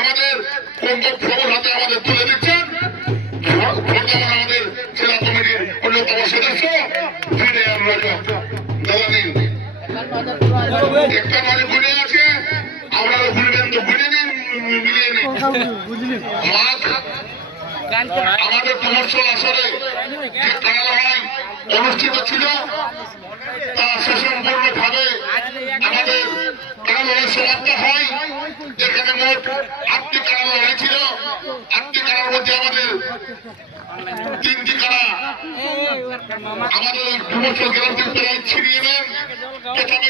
আমাদের কোন খবর হাতে আমাদের তুলে দিচ্ছেন। আমাদের জেলা কমিটির অন্যতম সদস্য। রজক দাদা একটা নয় গুণে আছে, আপনারা গুনবেন তো গুনে নিন, মিলিয়ে নিন। আমাদের কমার্শিয়াল আসরে যে কারা লড়াই অনুষ্ঠিত ছিল, তা সুসম্পূর্ণ ভাবে আমাদের কারা লড়াই সমাপ্ত হয়। যেখানে মোট আটটি কারা লড়াই ছিল আটটি কারার মধ্যে তিনটি কারা আমাদের গ্রাম থেকে প্রায় ছিনিয়ে নেন। প্রথমে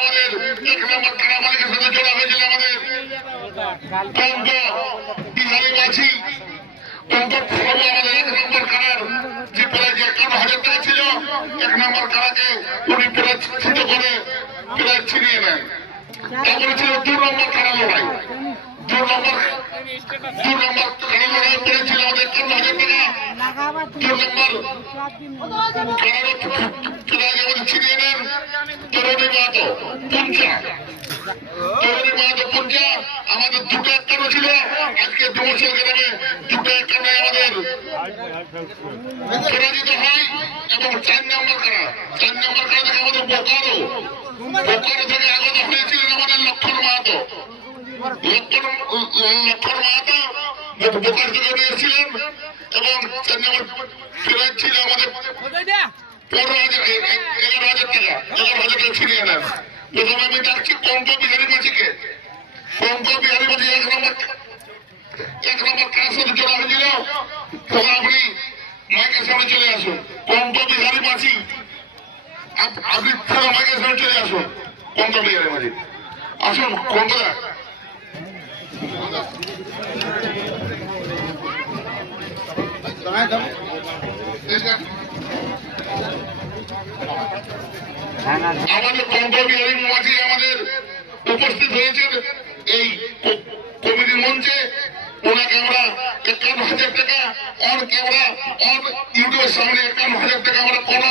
আমাদের এক নম্বর কারা মালিকের হয়েছিল আমাদের। এক নম্বর কারার যে প্রায় যে একান্ন ছিল, এক নম্বর কারাকে উনি প্রায় ছিট করে প্রায় ছিনিয়ে নেন। তারপরে ছিল দু নম্বর কারা লড়াই। দু নম্বর দু নম্বর কারা লড়াই পড়েছিল আমাদের দুটো একান্ন ছিল আজকে দু বছর গ্রামে দুটো একান্ন আমাদের পরাজিত হয় এবং চার নম্বর কারা চার নম্বর কারা থেকে আমাদের বোকারো বোকারো থেকে আগত হয়েছিলেন আমাদের লক্ষণ মাহাতো লক্ষণ লক্ষণ মাহাতো থেকে নিয়েছিলেন এবং পনেরো হাজার হাজার হাজার টাকা আমি এক নম্বর এক নম্বর কার জোড়া হয়েছিল? তখন আপনি মাইকের সামনে চলে আসুন। পঙ্ক বিহারী মাঝি আপ- আপনি মাইকের সামনে চলে আসুন পঙ্ক বিহারী মাঝি আসুন পঙ্কদা আমাদের কণ্ঠবিহারী মাঝি আমাদের উপস্থিত হয়েছেন এই কমিটির মঞ্চে। ওনাকে আমরা একান্ন হাজার টাকা অন ক্যামেরা অন ইউটিউবের সামনে একান্ন হাজার টাকা আমরা কোনো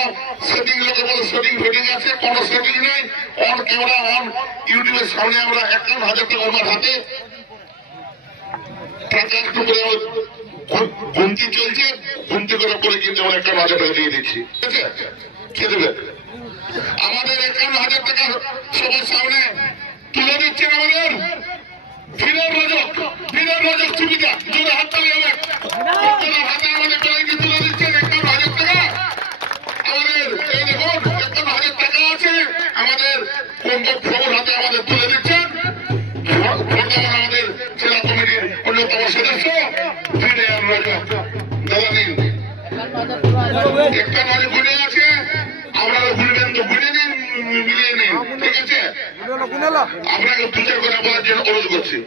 সেটিং লোকে বলে সেটিং ফেটিং আছে, কোনো সেটিং নেই। অন ক্যামেরা অন ইউটিউবের সামনে আমরা একান্ন হাজার টাকা ওনার হাতে টাকা একটু করে আমার চলছে গুনতি করার পরে কিন্তু আমরা একান্ন হাজার টাকা দিয়ে দিচ্ছি। ঠিক আছে? আমাদের একান্ন হাজার টাকা সবার সামনে তুলে দিচ্ছেন আমাদের। ফিরের রজক ফিরের রজক, সুবিধা, জোরে হাত তালি হবে। অন্যতম সদস্য দাদা নিন। একটা নয় গুণে আপনাকে দু কথা বলার জন্য অনুরোধ করছি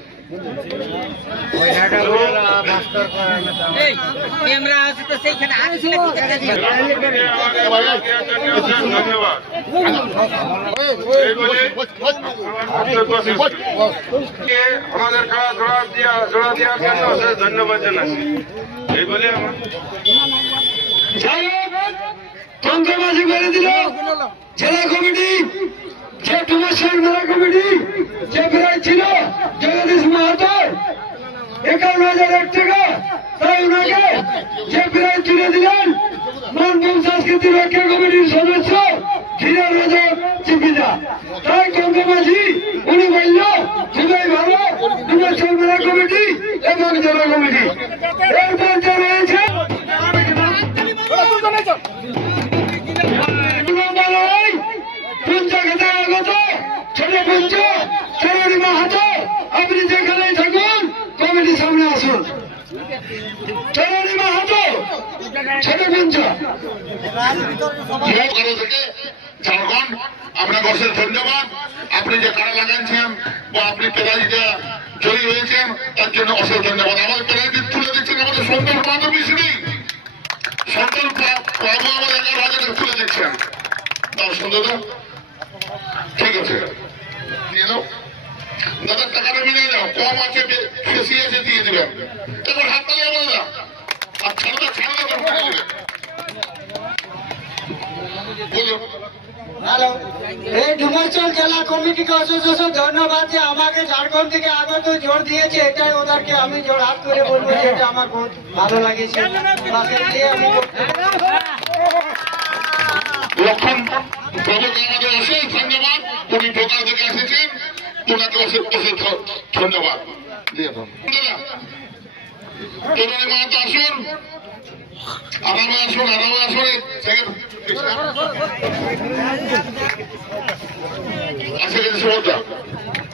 এই ক্যামেরা আছে তো সেইখানে। আসলে কি দেখা যাবে? ধন্যবাদ আমাদের খাওয়া জোড়া দিয়া জোড়া দেওয়ার জন্য অশেষ ধন্যবাদ জানাচ্ছি এই বলে আমার করে দিল জেলা কমিটি যে টুমেশ্বর মেলা কমিটি যে প্রায় ছিল, জগদীশ মাহাতো একান্ন হাজার টাকা। তাই ওনাকে যে প্রায় তুলে দিলেন মানভূম সংস্কৃতি রক্ষা কমিটির সদস্য ধীরা রাজা চিপিদা তাই তন্ত্রবাজি উনি বলল খুবই ভালো টুমেশ্বর মেলা কমিটি এবং জেলা রয়েছে আগত, ছোট পুঞ্জ চরণী মাহাতো, আপনি যেখানেই থাকুন, কমিটির সামনে আসুন। আপনি যে কারা লাগাচ্ছেন বা আপনি প্রাইজটা জয়ী হয়েছেন, তার জন্য অশেষ ধন্যবাদ। আমাদের প্রাইজ তুলে দিচ্ছেন, আমাদের সন্তান মাধব মিশ্রী সন্তান আমাদের এগারো হাজার তুলে দিচ্ছেন। সুন্দর মিলে যাও কম আছে বে- বেশি আছে দিয়ে দেবেন এবার হাত তালিয়ে বলে দাও আর ছাড়া ছাড়া বলুন হ্যালো। এই ডুমারচল জেলা কমিটিকে অশেষ অশেষ ধন্যবাদ যে আমাকে ঝাড়খণ্ড থেকে আগত জোর দিয়েছে। এটাই ওদেরকে আমি জোর হাত করে বলব যে এটা আমার বহুত ভালো লাগেছে। লক্ষণ আমাদের অশেষ ধন্যবাদ। উনি ঢোকা থেকে এসেছেন ওনাকে অশেষ ধন্যবাদ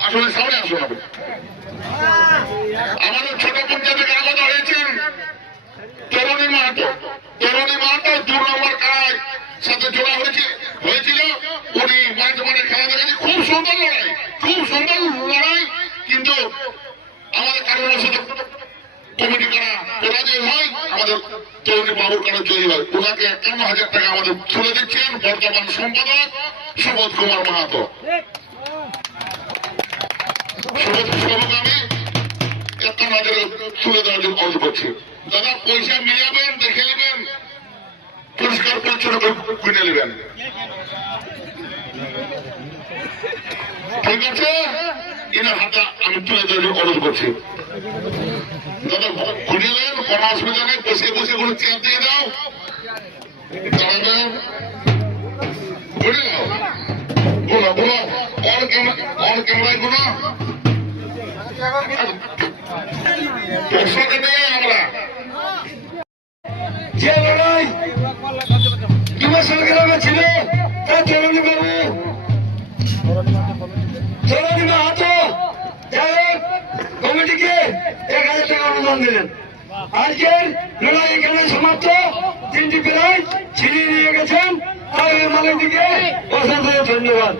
আপনি আমাদের ছোট হয়েছেন তরুণী মাহাতো তরুণী মাহাতো দু নম্বর কারায় সাথে জোড়া হয়েছে হয়েছিল উনি মাঝে মাঝে খেলা খুব সুন্দর লড়াই। খুব সুন্দর লড়াই কিন্তু আমাদের কারণের কমিটি করা পরাজয় হয়, আমাদের তরুণী বাবুর কারণে জয়ী হয়। ওনাকে একান্ন হাজার টাকা আমাদের তুলে দিচ্ছেন বর্তমান সম্পাদক সুবোধ কুমার মাহাতো। হাজার তুলে দেওয়ার জন্য অনুরোধ দাদা, পয়সা মিলাবেন, দেখে নেবেন, পরিষ্কার পরিচ্ছন্ন করে কিনে নেবেন। ঠিক আছে এনার আমি তুলে জন্য অনুরোধ করছি। দাদা কোনো অসুবিধা নেই বসে বসে কোনো চেয়ার দিয়ে দাও। দাঁড়াবেন অন অন ক্যামেরায়গুলো দর্শকে নিয়ে কমিটিকে এক হাজার টাকা অনুদান দিলেন। আজকের লড়াই এখানে সমাপ্ত। তিনটি প্রায় ছিনিয়ে নিয়ে গেছেন। তাই মালিকটিকে অসংখ্য ধন্যবাদ।